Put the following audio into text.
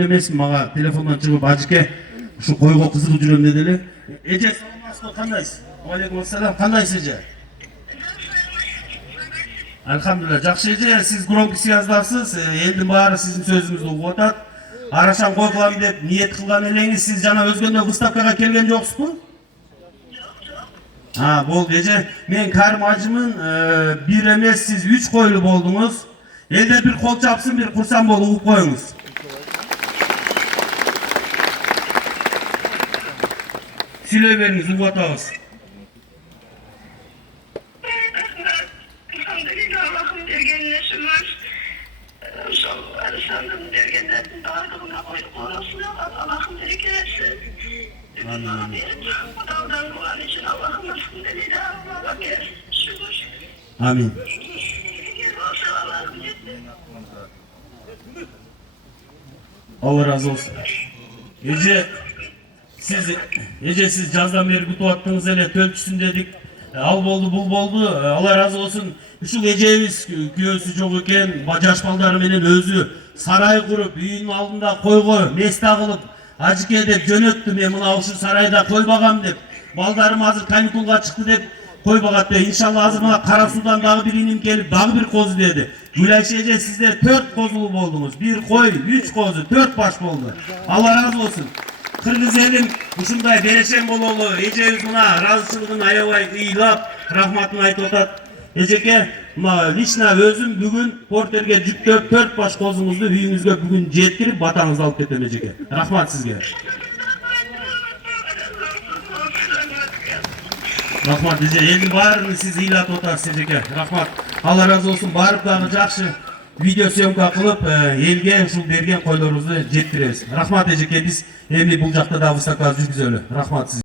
Emesin mağa telefondan çıkıp acıke şu koyga kızık жүрөм dedi ele. Ece salamasın kandayсыз? Aleykümselam kandayсыз Ece? Elhamdülillah жақсы Ece siz gronki siyazdasız. Elдің баары sizin sözünüzді угуп атат. Арашан кой кылам деп ниет кылган элеңиз siz жана өзгөндө выставкага келген жоксузбу? Ha болду Ece. Men Karim Acımın bir emес siz 3 koylu boldunuz. Elde bir kol çapsın bir kursan bol uğup koyunuz. Sile veriniz uğubatağız. Allah'ım dergenine şükür. Sandım dergenlerin dağılığına koyduk orasına. Allah'ım bereket etsin. Bütün bana verip bu dağdan kuran için Allah'ım aşkın deliyle Allah'a gel. Şükür. Amin. Allah razı olsun. Ece siz жаздан beri kutu attınız ele tölçüsün dedik. Al boldu bul boldu. Allah razı olsun. Şu Ece'miz göğsü çok eken bacaş baldarı menen özü saray kurup үйünün aldında koy mesta kılıp acıke dep jönöttü men mına uşu sarayda koy bagam dep baldarım hazır kanikулга çıktı dep koy bagat dep inşallah hazır mına Karasu'dan dagı bir inim gelip dagı bir kozu dedi. Gülayşe Ece sizler 4 kozulu boldunuz. 1 koy, 3 kozu, 4 baş boldu. Allah razı olsun. Kırgız elim ушундай берешен бололу. Эжебиз мына ыраазычылыгын аябай ыйлап, рахматын айтып атат. Эжеке, мына лично өзүм бүгүн портерге жүктөп 4 баш козуңузду үйүңүзгө бүгүн жеткирип батаңызды алып кетем Эжеке. Рахмат сизге. Рахмат Эже, элдин баарын сиз ыйлатып атасыз Эжеке. Рахмат. Allah razı olsun. Барып дагы жакшы video съемка кылып элге ушул берген койлорубузду жеткиребиз. Рахмат Эжеке, биз эми бул жакта да выставка жүргүзөлү. Рахмат сизге.